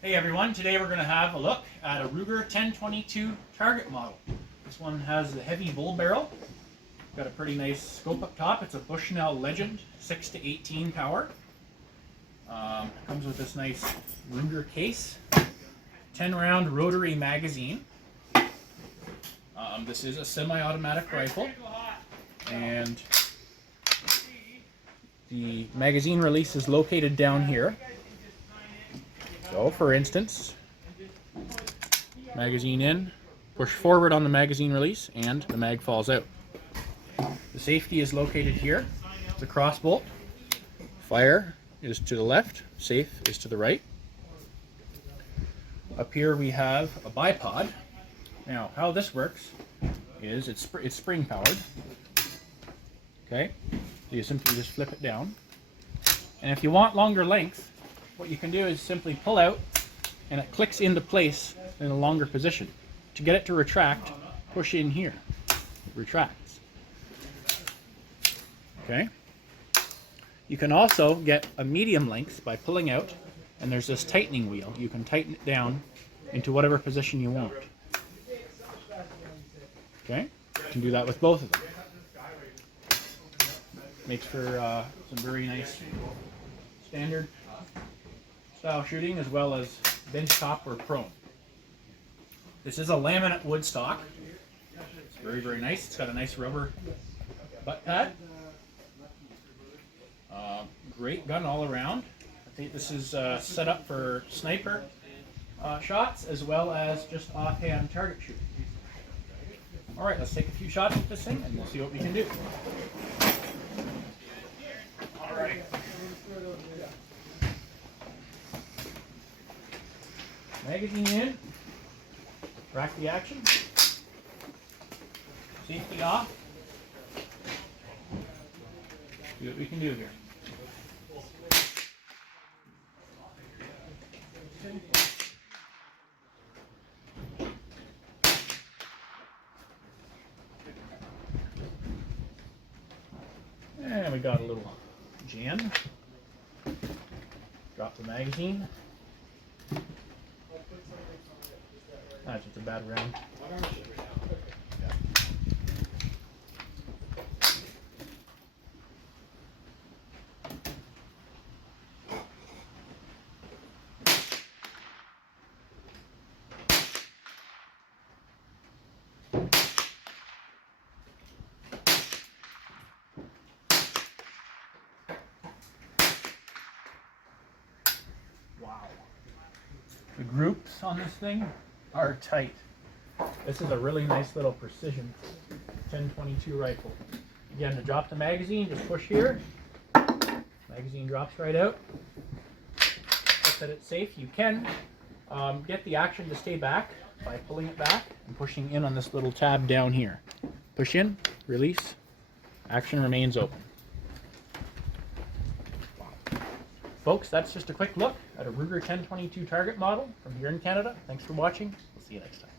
Hey everyone, today we're going to have a look at a Ruger 1022 target model. This one has the heavy bull barrel, got a pretty nice scope up top. It's a Bushnell Legend 6 to 18 power. Comes with this nice Ruger case, 10 round rotary magazine. This is a semi-automatic rifle, and the magazine release is located down here. So, for instance, magazine in, push forward on the magazine release, and the mag falls out. The safety is located here. The cross bolt. Fire is to the left, safe is to the right. Up here we have a bipod. Now, how this works is it's spring powered. Okay, so you simply just flip it down. And if you want longer length, what you can do is simply pull out and it clicks into place in a longer position. To get it to retract, push in here. It retracts. Okay. You can also get a medium length by pulling out, and there's this tightening wheel. You can tighten it down into whatever position you want. Okay. You can do that with both of them. Makes for some very nice standard style shooting, as well as bench top or prone. This is a laminate wood stock. It's very, very nice. It's got a nice rubber butt pad. Great gun all around. I think this is set up for sniper shots, as well as just offhand target shooting. All right, let's take a few shots with this thing and we'll see what we can do. All right. Magazine in, rack the action, safety off, see what we can do here. And we got a little jam, drop the magazine. That's just a bad round. Wow. The groups on this thing are tight. This is a really nice little precision 1022 rifle. Again, to drop the magazine, just push here. Magazine drops right out. Check that it's safe. You can get the action to stay back by pulling it back and pushing in on this little tab down here. Push in, release, action remains open. Folks, that's just a quick look at a Ruger 1022 target model from here in Canada. Thanks for watching. We'll see you next time.